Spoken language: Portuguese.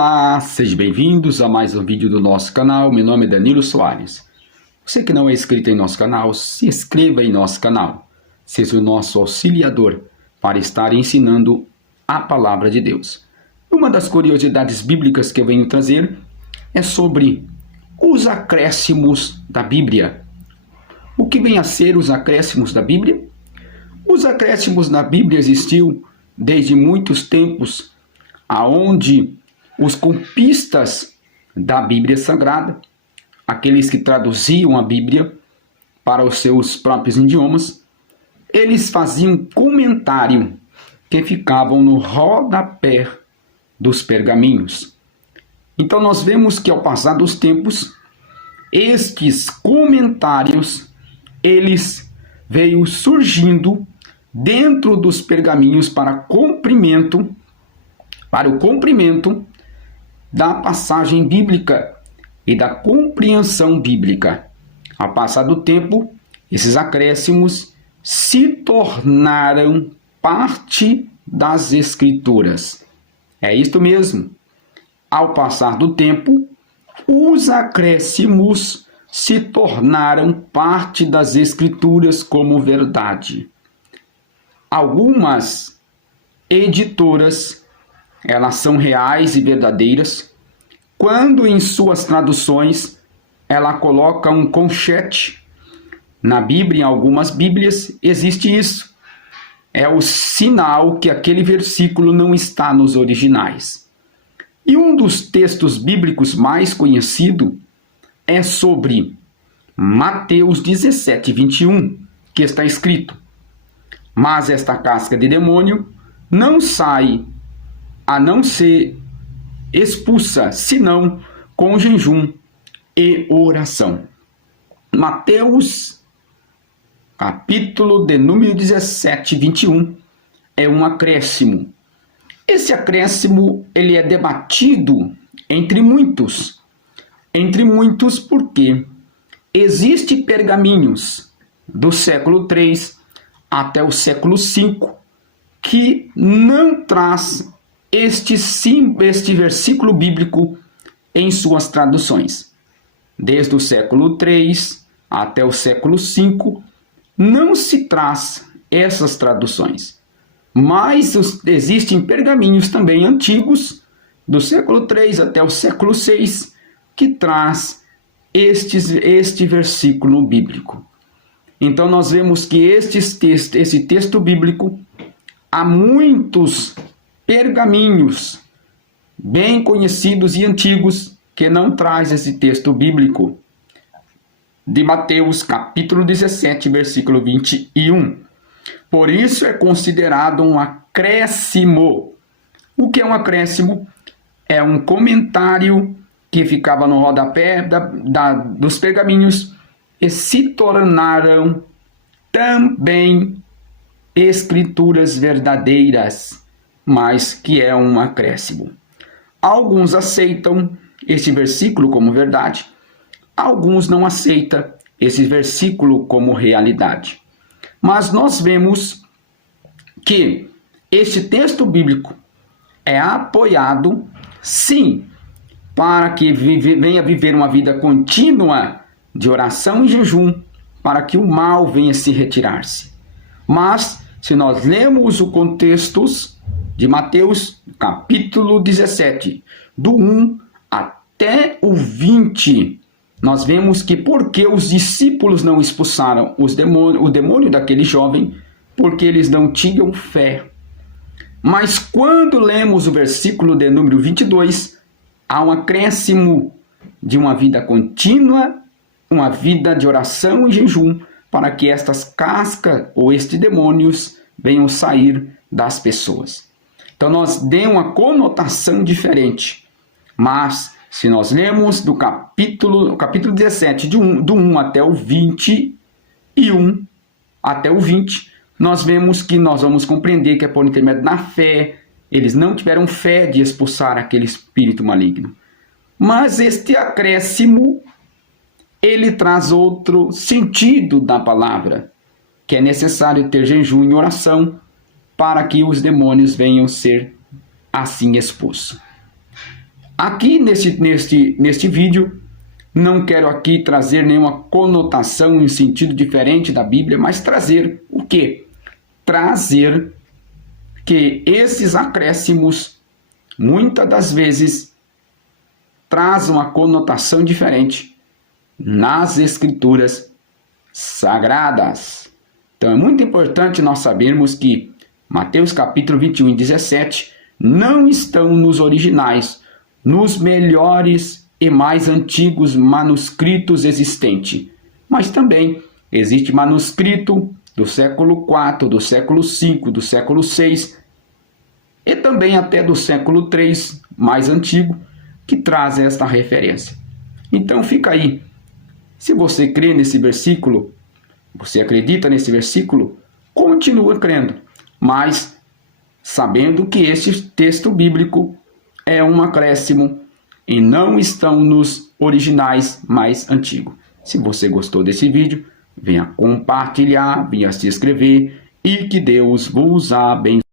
Olá, sejam bem-vindos a mais um vídeo do nosso canal. Meu nome é Danilo Soares. Você que não é inscrito em nosso canal, se inscreva em nosso canal. Seja o nosso auxiliador para estar ensinando a palavra de Deus. Uma das curiosidades bíblicas que eu venho trazer é sobre os acréscimos da Bíblia. O que vem a ser os acréscimos da Bíblia? Os acréscimos da Bíblia existiu desde muitos tempos, aonde os copistas da Bíblia Sagrada, aqueles que traduziam a Bíblia para os seus próprios idiomas, eles faziam comentário que ficavam no rodapé dos pergaminhos. Então nós vemos que ao passar dos tempos, estes comentários, eles veio surgindo dentro dos pergaminhos para o cumprimento da passagem bíblica e da compreensão bíblica. Ao passar do tempo, esses acréscimos se tornaram parte das Escrituras. É isto mesmo. Ao passar do tempo, os acréscimos se tornaram parte das Escrituras como verdade. Algumas editoras, elas são reais e verdadeiras, quando em suas traduções ela coloca um conchete. Na Bíblia, em algumas Bíblias, existe isso. É o sinal que aquele versículo não está nos originais. E um dos textos bíblicos mais conhecido é sobre Mateus 17, 21, que está escrito: mas esta casca de demônio não sai a não ser expulsa, senão com jejum e oração. Mateus, capítulo de número 17, 21, é um acréscimo. Esse acréscimo, ele é debatido entre muitos porque existem pergaminhos do século 3 até o século 5 que não traz este versículo bíblico em suas traduções. Desde o século 3 até o século 5 não se traz essas traduções. Mas existem pergaminhos também antigos, do século 3 até o século 6, que traz este versículo bíblico. Então nós vemos que esse texto bíblico, há muitos pergaminhos bem conhecidos e antigos que não traz esse texto bíblico de Mateus capítulo 17, versículo 21. Por isso é considerado um acréscimo. O que é um acréscimo? É um comentário que ficava no rodapé dos pergaminhos e se tornaram também escrituras verdadeiras, mas que é um acréscimo. Alguns aceitam esse versículo como verdade, alguns não aceitam esse versículo como realidade. Mas nós vemos que este texto bíblico é apoiado, sim, para que venha viver uma vida contínua de oração e jejum, para que o mal venha se retirar-se. Mas, se nós lemos o contexto de Mateus, capítulo 17, do 1 até o 20, nós vemos que porque os discípulos não expulsaram o demônio daquele jovem, porque eles não tinham fé. Mas quando lemos o versículo de número 22, há um acréscimo de uma vida contínua, uma vida de oração e jejum, para que estas cascas ou estes demônios venham sair das pessoas. Então nós demos uma conotação diferente. Mas se nós lemos do capítulo 17, do 1 até o 21, até o 20, nós vemos que nós vamos compreender que é por intermédio da fé. Eles não tiveram fé de expulsar aquele espírito maligno. Mas este acréscimo, ele traz outro sentido da palavra, que é necessário ter jejum e oração para que os demônios venham ser assim expulsos. Aqui neste vídeo, não quero aqui trazer nenhuma conotação em sentido diferente da Bíblia, mas trazer o quê? Trazer que esses acréscimos, muitas das vezes, trazem uma conotação diferente nas Escrituras Sagradas. Então é muito importante nós sabermos que Mateus capítulo 21 e 17 não estão nos originais, nos melhores e mais antigos manuscritos existentes, mas também existe manuscrito do século IV, do século V, do século VI e também até do século III, mais antigo, que traz esta referência. Então fica aí, se você crê nesse versículo, você acredita nesse versículo, continua crendo, mas sabendo que este texto bíblico é um acréscimo e não estão nos originais mais antigos. Se você gostou desse vídeo, venha compartilhar, venha se inscrever e que Deus vos abençoe.